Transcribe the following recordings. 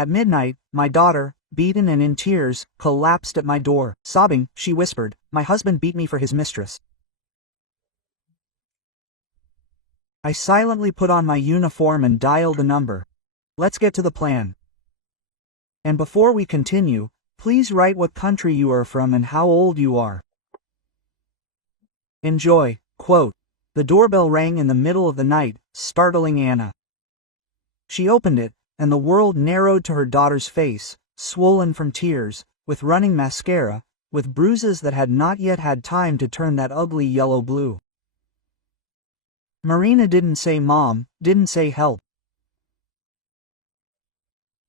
At midnight, my daughter, beaten and in tears, collapsed at my door. Sobbing, she whispered, "My husband beat me for his mistress." I silently put on my uniform and dialed the number. Let's get to the plan. And before we continue, please write what country you are from and how old you are. Enjoy. Quote. The doorbell rang in the middle of the night, startling Anna. She opened it, and the world narrowed to her daughter's face, swollen from tears, with running mascara, with bruises that had not yet had time to turn that ugly yellow blue. Marina didn't say mom, didn't say help.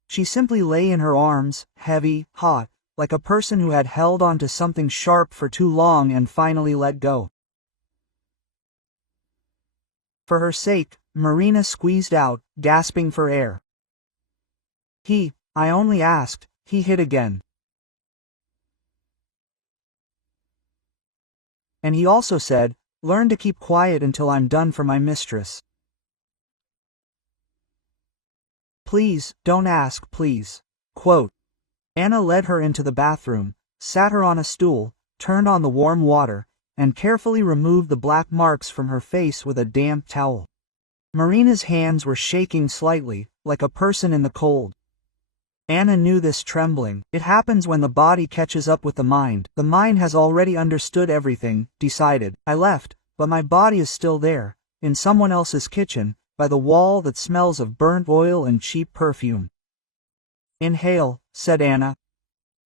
She simply lay in her arms, heavy, hot, like a person who had held on to something sharp for too long and finally let go. For her sake, Marina squeezed out, gasping for air. I only asked, he hit again. And he also said, learn to keep quiet until I'm done for my mistress. Please, don't ask, please. Quote. Anna led her into the bathroom, sat her on a stool, turned on the warm water, and carefully removed the black marks from her face with a damp towel. Marina's hands were shaking slightly, like a person in the cold. Anna knew this trembling. It happens when the body catches up with the mind. The mind has already understood everything, decided. I left, but my body is still there, in someone else's kitchen, by the wall that smells of burnt oil and cheap perfume. Inhale, said Anna.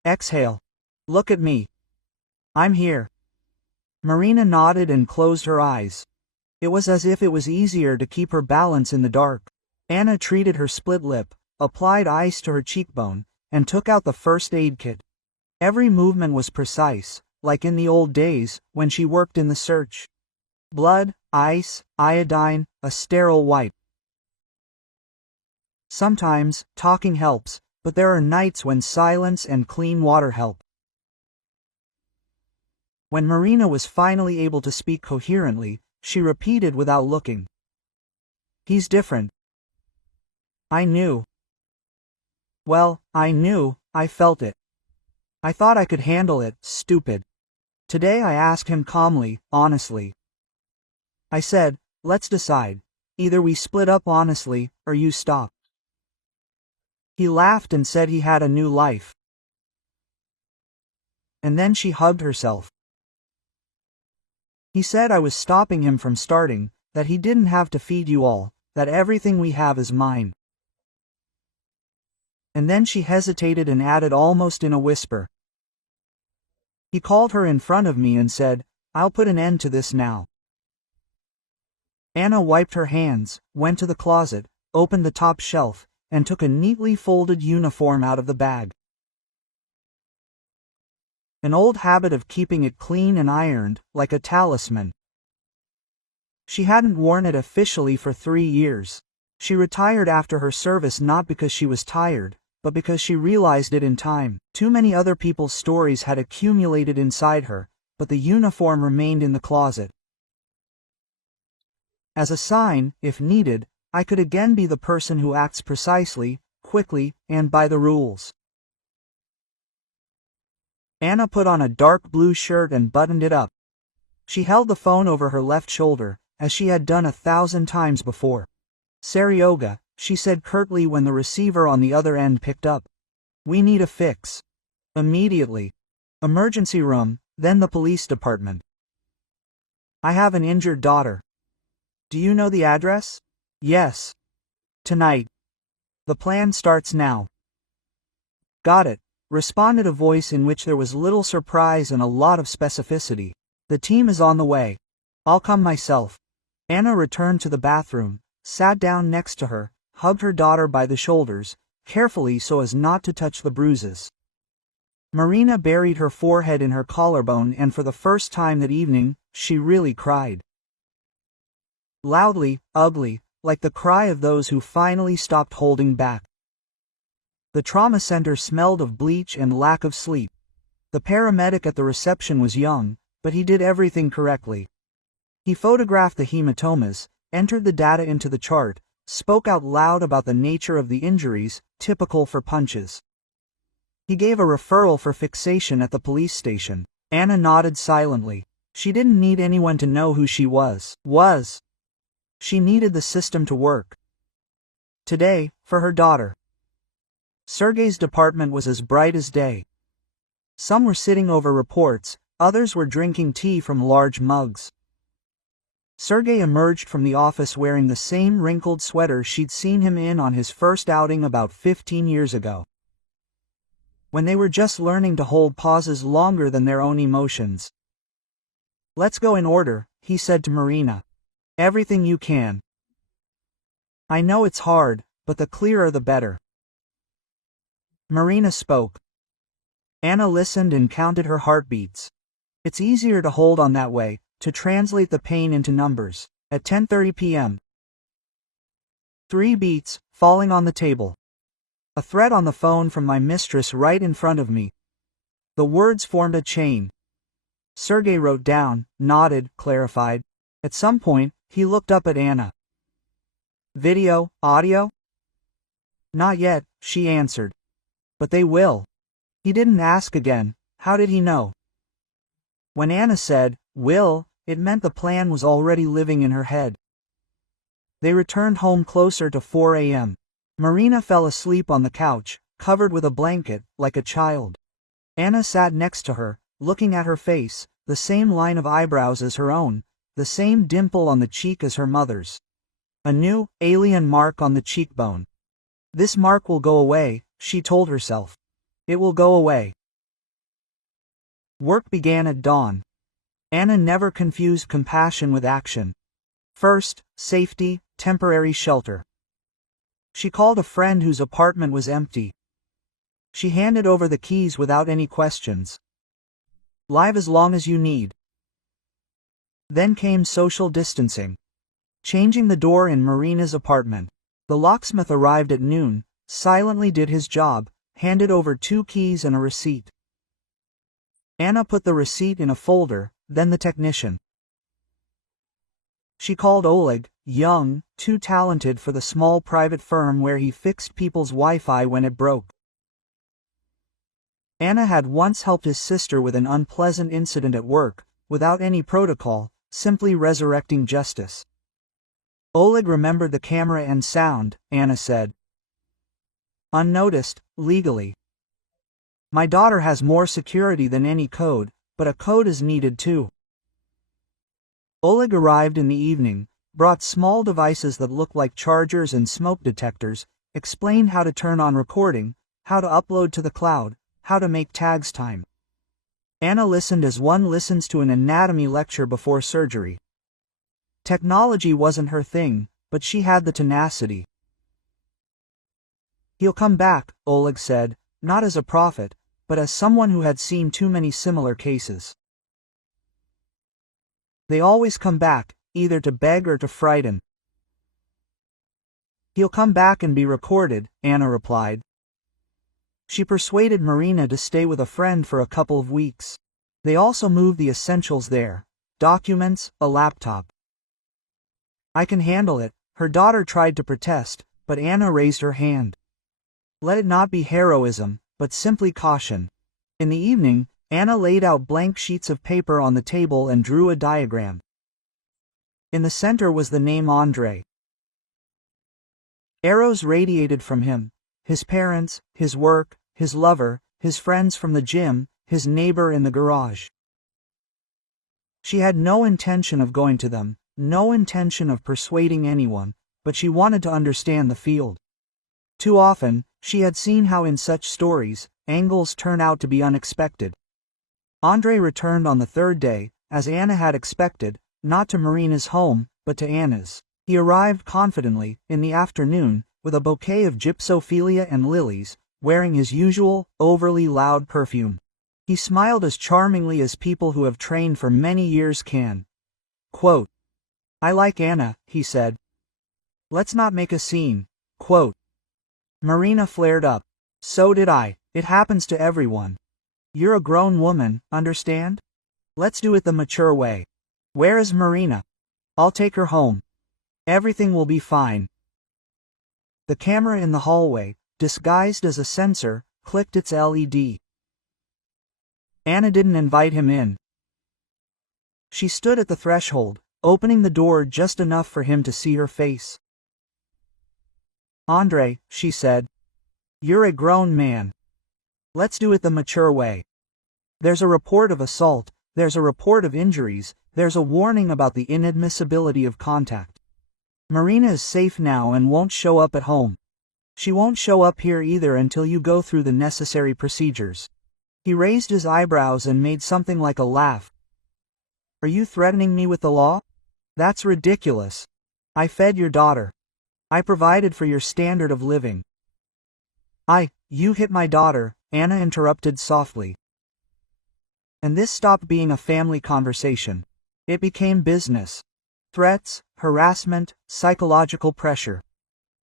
Exhale. Look at me. I'm here. Marina nodded and closed her eyes. It was as if it was easier to keep her balance in the dark. Anna treated her split lip, applied ice to her cheekbone, and took out the first aid kit. Every movement was precise, like in the old days, when she worked in the search. Blood, ice, iodine, a sterile wipe. Sometimes, talking helps, but there are nights when silence and clean water help. When Marina was finally able to speak coherently, she repeated without looking. He's different. I knew. Well, I knew, I felt it. I thought I could handle it, stupid. Today I asked him calmly, honestly. I said, let's decide. Either we split up honestly, or you stop. He laughed and said he had a new life. And then she hugged herself. He said I was stopping him from starting, that he didn't have to feed you all, that everything we have is mine. And then she hesitated and added almost in a whisper. He called her in front of me and said, I'll put an end to this now. Anna wiped her hands, went to the closet, opened the top shelf, and took a neatly folded uniform out of the bag. An old habit of keeping it clean and ironed, like a talisman. She hadn't worn it officially for 3 years. She retired after her service not because she was tired, but because she realized it in time. Too many other people's stories had accumulated inside her, but the uniform remained in the closet. As a sign, if needed, I could again be the person who acts precisely, quickly, and by the rules. Anna put on a dark blue shirt and buttoned it up. She held the phone over her left shoulder, as she had done 1,000 times before. Saryoga, she said curtly when the receiver on the other end picked up. We need a fix. Immediately. Emergency room, then the police department. I have an injured daughter. Do you know the address? Yes. Tonight. The plan starts now. Got it, responded a voice in which there was little surprise and a lot of specificity. The team is on the way. I'll come myself. Anna returned to the bathroom, sat down next to her, hugged her daughter by the shoulders, carefully so as not to touch the bruises. Marina buried her forehead in her collarbone and for the first time that evening, she really cried. Loudly, ugly, like the cry of those who finally stopped holding back. The trauma center smelled of bleach and lack of sleep. The paramedic at the reception was young, but he did everything correctly. He photographed the hematomas, entered the data into the chart, spoke out loud about the nature of the injuries, typical for punches. He gave a referral for fixation at the police station. Anna nodded silently. She didn't need anyone to know who she was. She needed the system to work. Today, for her daughter. Sergei's department was as bright as day. Some were sitting over reports, others were drinking tea from large mugs. Sergei emerged from the office wearing the same wrinkled sweater she'd seen him in on his first outing about 15 years ago. When they were just learning to hold pauses longer than their own emotions. "Let's go in order," he said to Marina. "Everything you can. I know it's hard, but the clearer the better." Marina spoke. Anna listened and counted her heartbeats. It's easier to hold on that way, to translate the pain into numbers. At 10:30 p.m. 3 beats, falling on the table. A threat on the phone from my mistress right in front of me. The words formed a chain. Sergei wrote down, nodded, clarified. At some point, he looked up at Anna. "Video, audio?" "Not yet," she answered. "But they will." He didn't ask again. How did he know? When Anna said, "will," it meant the plan was already living in her head. They returned home closer to 4 a.m. Marina fell asleep on the couch, covered with a blanket, like a child. Anna sat next to her, looking at her face, the same line of eyebrows as her own, the same dimple on the cheek as her mother's. A new, alien mark on the cheekbone. This mark will go away, she told herself. It will go away. Work began at dawn. Anna never confused compassion with action. First, safety, temporary shelter. She called a friend whose apartment was empty. She handed over the keys without any questions. "Live as long as you need." Then came social distancing. Changing the door in Marina's apartment. The locksmith arrived at noon, silently did his job, handed over 2 keys and a receipt. Anna put the receipt in a folder, then the technician. She called Oleg, young, too talented for the small private firm where he fixed people's Wi-Fi when it broke. Anna had once helped his sister with an unpleasant incident at work, without any protocol, simply resurrecting justice. Oleg remembered the camera and sound, Anna said. Unnoticed, legally. "My daughter has more security than any code, but a code is needed too." Oleg arrived in the evening, brought small devices that looked like chargers and smoke detectors, explained how to turn on recording, how to upload to the cloud, how to make tags time. Anna listened as one listens to an anatomy lecture before surgery. Technology wasn't her thing, but she had the tenacity. "He'll come back," Oleg said, not as a prophet, but as someone who had seen too many similar cases. "They always come back, either to beg or to frighten." "He'll come back and be recorded," Anna replied. She persuaded Marina to stay with a friend for a couple of weeks. They also moved the essentials there: documents, a laptop. "I can handle it," her daughter tried to protest, but Anna raised her hand. Let it not be heroism, but simply caution. In the evening, Anna laid out blank sheets of paper on the table and drew a diagram. In the center was the name Andrei. Arrows radiated from him: his parents, his work, his lover, his friends from the gym, his neighbor in the garage. She had no intention of going to them, no intention of persuading anyone, but she wanted to understand the field. Too often, she had seen how in such stories, angles turn out to be unexpected. Andrei returned on the 3rd day, as Anna had expected, not to Marina's home, but to Anna's. He arrived confidently, in the afternoon, with a bouquet of gypsophilia and lilies, wearing his usual, overly loud perfume. He smiled as charmingly as people who have trained for many years can. Quote, "I like Anna," he said. "Let's not make a scene." Quote. Marina flared up. "So did I. It happens to everyone. You're a grown woman, understand? Let's do it the mature way." "Where is Marina?" "I'll take her home. Everything will be fine." The camera in the hallway, disguised as a sensor, clicked its LED. Anna didn't invite him in. She stood at the threshold, opening the door just enough for him to see her face. "Andre," she said, "you're a grown man. Let's do it the mature way. There's a report of assault, there's a report of injuries, there's a warning about the inadmissibility of contact. Marina is safe now and won't show up at home. She won't show up here either until you go through the necessary procedures." He raised his eyebrows and made something like a laugh. "Are you threatening me with the law? That's ridiculous. I fed your daughter. I provided for your standard of living." You hit my daughter," Anna interrupted softly. And this stopped being a family conversation. It became business. Threats, harassment, psychological pressure.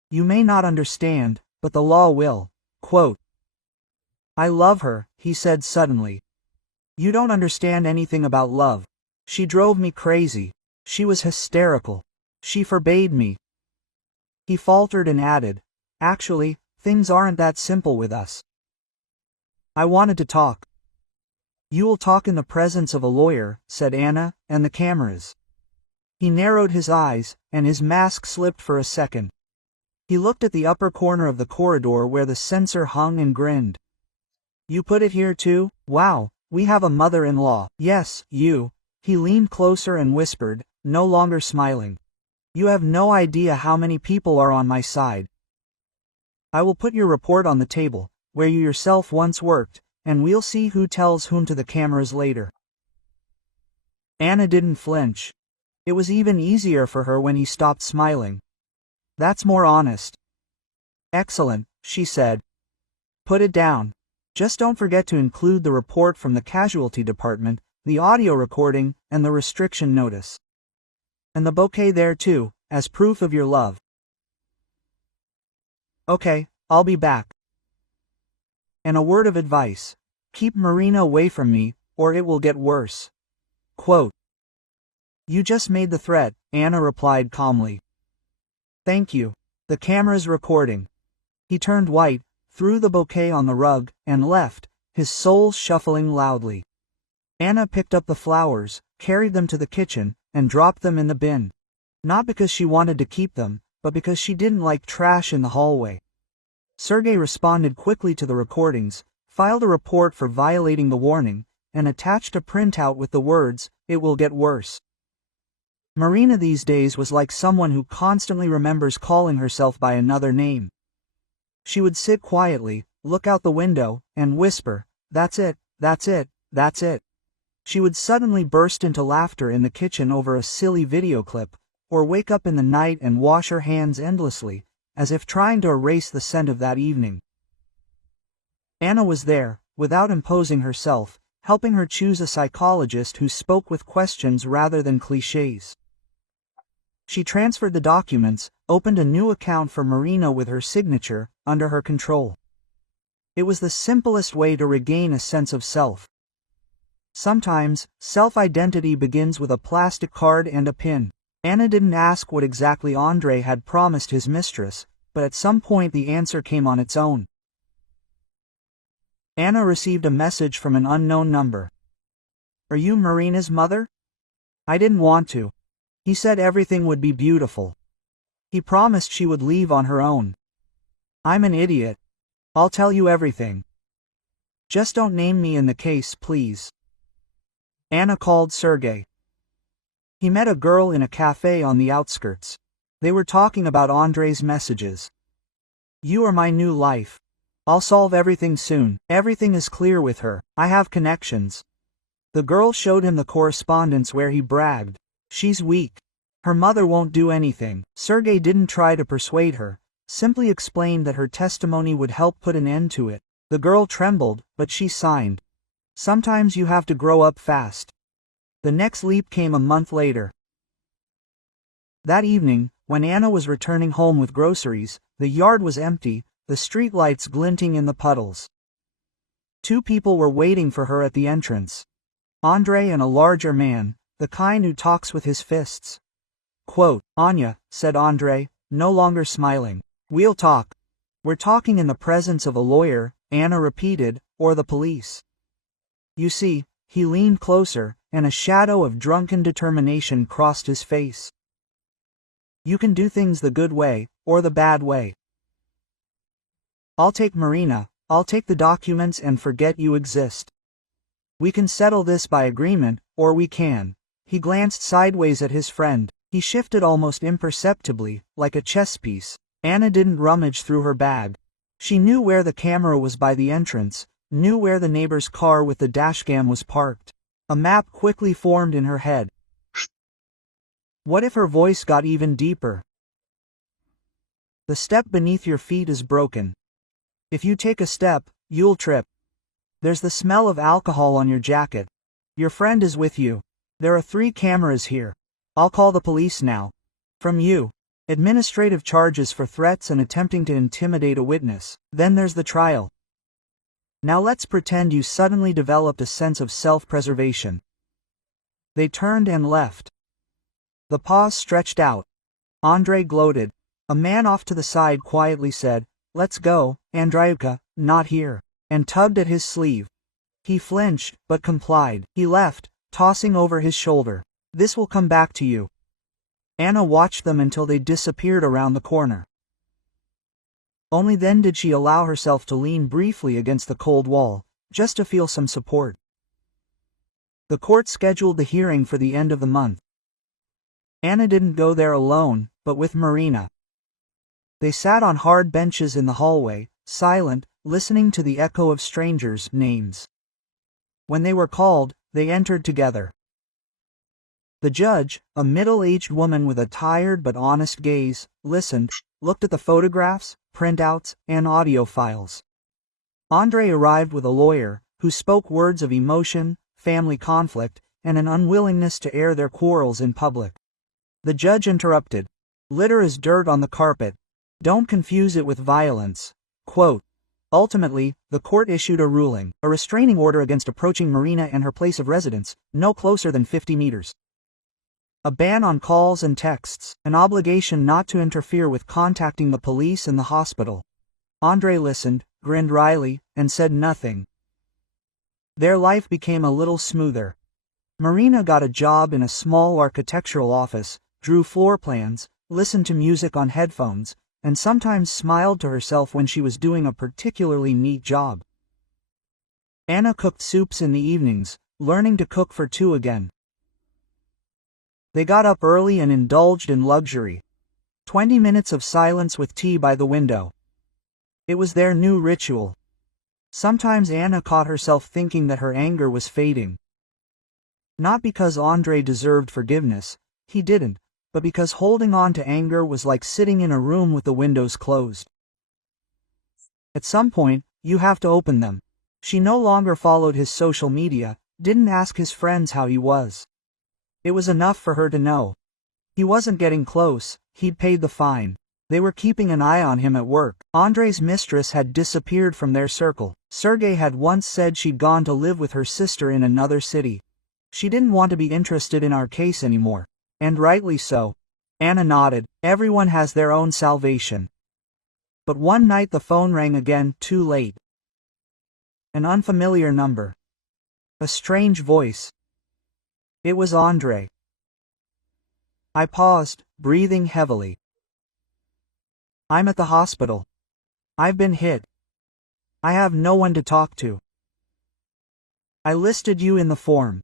"You may not understand, but the law will." Quote. "I love her," he said suddenly. "You don't understand anything about love. She drove me crazy. She was hysterical. She forbade me." He faltered and added, "Actually, things aren't that simple with us." "I wanted to talk." "You will talk in the presence of a lawyer," said Anna, "and the cameras." He narrowed his eyes, and his mask slipped for a second. He looked at the upper corner of the corridor where the sensor hung and grinned. "You put it here too? Wow, we have a mother-in-law." "Yes, you." He leaned closer and whispered, no longer smiling. "You have no idea how many people are on my side. I will put your report on the table, where you yourself once worked, and we'll see who tells whom to the cameras later." Anna didn't flinch. It was even easier for her when he stopped smiling. "That's more honest." "Excellent," she said. "Put it down. Just don't forget to include the report from the casualty department, the audio recording, and the restriction notice. And the bouquet there too, as proof of your love." "Okay, I'll be back. And a word of advice. Keep Marina away from me, or it will get worse." Quote. "You just made the threat," Anna replied calmly. "Thank you. The camera's recording." He turned white, threw the bouquet on the rug, and left, his soul shuffling loudly. Anna picked up the flowers, carried them to the kitchen, and dropped them in the bin. Not because she wanted to keep them, but because she didn't like trash in the hallway. Sergei responded quickly to the recordings, filed a report for violating the warning, and attached a printout with the words, "It will get worse." Marina these days was like someone who constantly remembers calling herself by another name. She would sit quietly, look out the window, and whisper, "That's it, that's it, that's it." She would suddenly burst into laughter in the kitchen over a silly video clip, or wake up in the night and wash her hands endlessly, as if trying to erase the scent of that evening. Anna was there, without imposing herself, helping her choose a psychologist who spoke with questions rather than cliches. She transferred the documents, opened a new account for Marina with her signature, under her control. It was the simplest way to regain a sense of self. Sometimes, self-identity begins with a plastic card and a pin. Anna didn't ask what exactly Andre had promised his mistress, but at some point the answer came on its own. Anna received a message from an unknown number. "Are you Marina's mother?" "I didn't want to. He said everything would be beautiful. He promised she would leave on her own. I'm an idiot. I'll tell you everything. Just don't name me in the case, please." Anna called Sergei. He met a girl in a cafe on the outskirts. They were talking about Andre's messages. "You are my new life. I'll solve everything soon. Everything is clear with her. I have connections." The girl showed him the correspondence where he bragged, "She's weak. Her mother won't do anything." Sergei didn't try to persuade her, simply explained that her testimony would help put an end to it. The girl trembled, but she signed. Sometimes you have to grow up fast. The next leap came a month later. That evening, when Anna was returning home with groceries, the yard was empty, the streetlights glinting in the puddles. Two people were waiting for her at the entrance. Andre and a larger man, the kind who talks with his fists. Quote, "Anya," said Andre, no longer smiling. We'll talk. We're talking in the presence of a lawyer, Anna repeated, or the police. You see, he leaned closer, and a shadow of drunken determination crossed his face. You can do things the good way, or the bad way. I'll take Marina, I'll take the documents and forget you exist. We can settle this by agreement, or we can. He glanced sideways at his friend. He shifted almost imperceptibly, like a chess piece. Anna didn't rummage through her bag. She knew where the camera was by the entrance, knew where the neighbor's car with the dashcam was parked. A map quickly formed in her head. What if her voice got even deeper? The step beneath your feet is broken. If you take a step, you'll trip. There's the smell of alcohol on your jacket. Your friend is with you. There are 3 cameras here. I'll call the police now. From you. Administrative charges for threats and attempting to intimidate a witness. Then there's the trial. Now let's pretend you suddenly developed a sense of self-preservation. They turned and left. The pause stretched out. Andrei gloated. A man off to the side quietly said, "Let's go, Andreyevka, not here," and tugged at his sleeve. He flinched, but complied. He left, tossing over his shoulder. "This will come back to you." Anna watched them until they disappeared around the corner. Only then did she allow herself to lean briefly against the cold wall, just to feel some support. The court scheduled the hearing for the end of the month. Anna didn't go there alone, but with Marina. They sat on hard benches in the hallway, silent, listening to the echo of strangers' names. When they were called, they entered together. The judge, a middle-aged woman with a tired but honest gaze, listened, looked at the photographs, printouts, and audio files. Andrei arrived with a lawyer, who spoke words of emotion, family conflict, and an unwillingness to air their quarrels in public. The judge interrupted. "Litter is dirt on the carpet. Don't confuse it with violence." Quote. Ultimately, the court issued a ruling, a restraining order against approaching Marina and her place of residence, no closer than 50 meters. A ban on calls and texts, an obligation not to interfere with contacting the police and the hospital. Andrei listened, grinned wryly, and said nothing. Their life became a little smoother. Marina got a job in a small architectural office, drew floor plans, listened to music on headphones, and sometimes smiled to herself when she was doing a particularly neat job. Anna cooked soups in the evenings, learning to cook for 2 again. They got up early and indulged in luxury. 20 minutes of silence with tea by the window. It was their new ritual. Sometimes Anna caught herself thinking that her anger was fading. Not because Andrei deserved forgiveness, he didn't, but because holding on to anger was like sitting in a room with the windows closed. At some point, you have to open them. She no longer followed his social media, didn't ask his friends how he was. It was enough for her to know. He wasn't getting close, he'd paid the fine. They were keeping an eye on him at work. Andrei's mistress had disappeared from their circle. Sergei had once said she'd gone to live with her sister in another city. She didn't want to be interested in our case anymore. And rightly so. Anna nodded. Everyone has their own salvation. But one night the phone rang again, too late. An unfamiliar number. A strange voice. It was Andrei. I paused, breathing heavily. "I'm at the hospital. I've been hit. I have no one to talk to. I listed you in the form.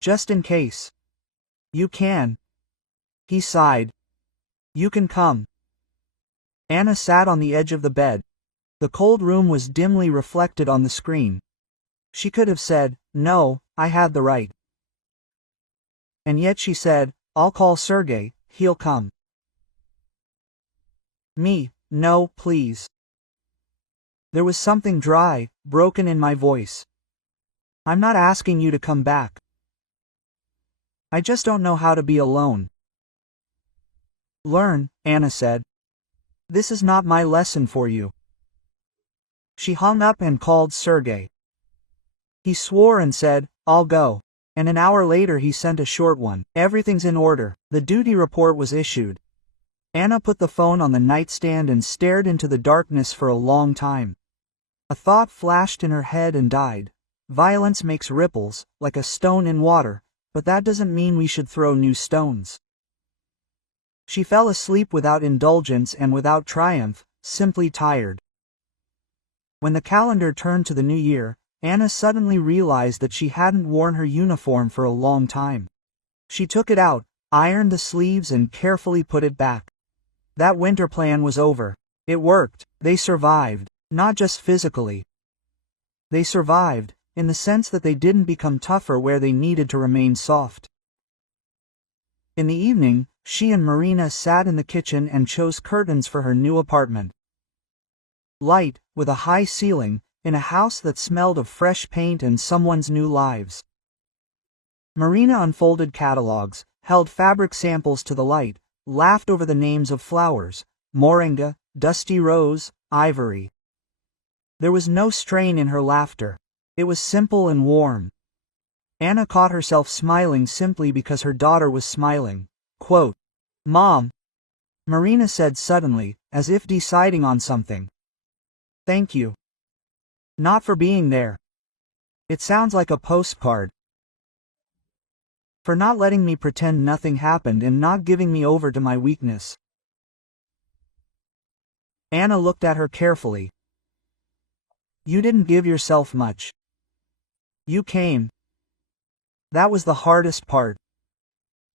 Just in case. You can." He sighed. "You can come." Anna sat on the edge of the bed. The cold room was dimly reflected on the screen. She could have said, "No, I had the right." And yet she said, "I'll call Sergei, he'll come." "Me, no, please." There was something dry, broken in my voice. "I'm not asking you to come back. I just don't know how to be alone." "Learn," Anna said. "This is not my lesson for you." She hung up and called Sergei. He swore and said, "I'll go." And an hour later he sent a short one. "Everything's in order." The duty report was issued. Anna put the phone on the nightstand and stared into the darkness for a long time. A thought flashed in her head and died. Violence makes ripples, like a stone in water, but that doesn't mean we should throw new stones. She fell asleep without indulgence and without triumph, simply tired. When the calendar turned to the new year, Anna suddenly realized that she hadn't worn her uniform for a long time. She took it out, ironed the sleeves and carefully put it back. That winter plan was over. It worked. They survived, not just physically. They survived, in the sense that they didn't become tougher where they needed to remain soft. In the evening, she and Marina sat in the kitchen and chose curtains for her new apartment. Light, with a high ceiling, in a house that smelled of fresh paint and someone's new lives. Marina unfolded catalogs, held fabric samples to the light, laughed over the names of flowers, moringa, dusty rose, ivory. There was no strain in her laughter. It was simple and warm. Anna caught herself smiling simply because her daughter was smiling. Quote, "Mom," Marina said suddenly, as if deciding on something. "Thank you. Not for being there. It sounds like a postcard. For not letting me pretend nothing happened and not giving me over to my weakness." Anna looked at her carefully. "You didn't give yourself much. You came. That was the hardest part.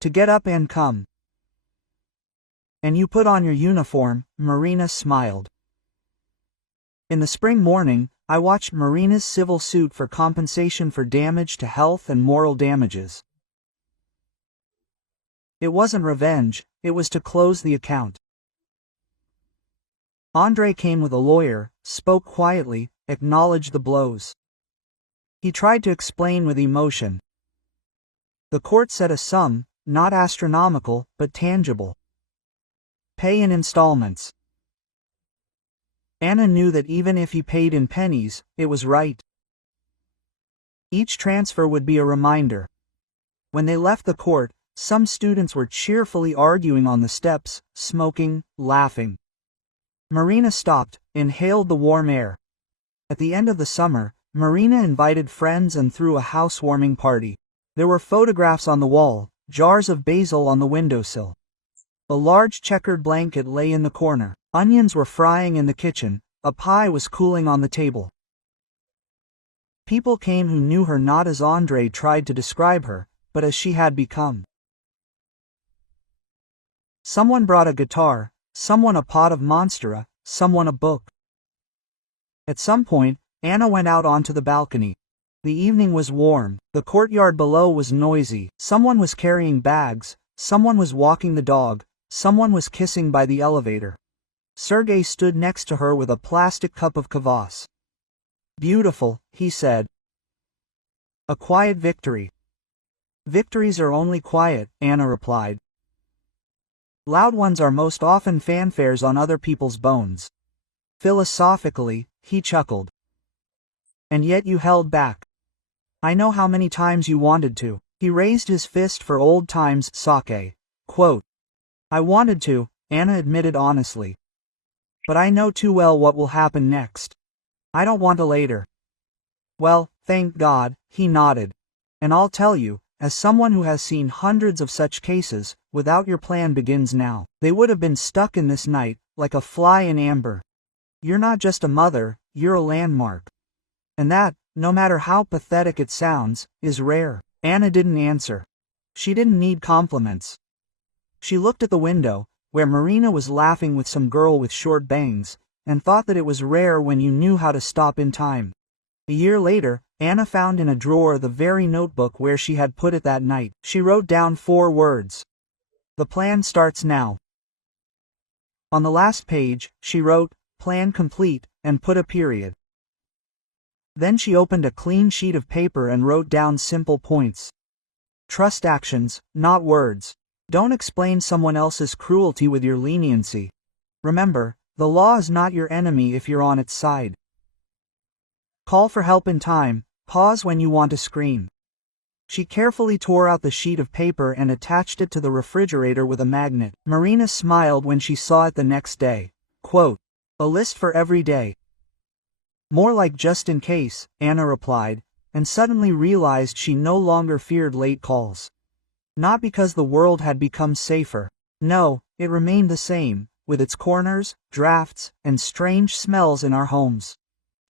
To get up and come. And you put on your uniform." Marina smiled. In the spring morning, I watched Marina's civil suit for compensation for damage to health and moral damages. It wasn't revenge, it was to close the account. Andre came with a lawyer, spoke quietly, acknowledged the blows. He tried to explain with emotion. The court set a sum, not astronomical, but tangible. Pay in installments. Anna knew that even if he paid in pennies, it was right. Each transfer would be a reminder. When they left the court, some students were cheerfully arguing on the steps, smoking, laughing. Marina stopped, inhaled the warm air. At the end of the summer, Marina invited friends and threw a housewarming party. There were photographs on the wall, jars of basil on the windowsill. A large checkered blanket lay in the corner. Onions were frying in the kitchen. A pie was cooling on the table. People came who knew her not as Andre tried to describe her, but as she had become. Someone brought a guitar, someone a pot of Monstera, someone a book. At some point, Anna went out onto the balcony. The evening was warm, the courtyard below was noisy, someone was carrying bags, someone was walking the dog, someone was kissing by the elevator. Sergei stood next to her with a plastic cup of kvass. "Beautiful," he said. "A quiet victory." "Victories are only quiet," Anna replied. "Loud ones are most often fanfares on other people's bones." Philosophically, he chuckled. "And yet you held back. I know how many times you wanted to." He raised his fist for old times' sake. Quote, "I wanted to," Anna admitted honestly. "But I know too well what will happen next. I don't want to later." "Well, thank God," he nodded. "And I'll tell you, as someone who has seen hundreds of such cases, without your plan begins now, they would have been stuck in this night, like a fly in amber. You're not just a mother, you're a landmark. And that, no matter how pathetic it sounds, is rare." Anna didn't answer. She didn't need compliments. She looked at the window, where Marina was laughing with some girl with short bangs, and thought that it was rare when you knew how to stop in time. A year later, Anna found in a drawer the very notebook where she had put it that night. She wrote down 4 words. "The plan starts now." On the last page, she wrote, "Plan complete," and put a period. Then she opened a clean sheet of paper and wrote down simple points. Trust actions, not words. Don't explain someone else's cruelty with your leniency. Remember, the law is not your enemy if you're on its side. Call for help in time, pause when you want to scream. She carefully tore out the sheet of paper and attached it to the refrigerator with a magnet. Marina smiled when she saw it the next day. Quote, "A list for every day." "More like just in case," Anna replied, and suddenly realized she no longer feared late calls. Not because the world had become safer. No, it remained the same, with its corners, drafts, and strange smells in our homes.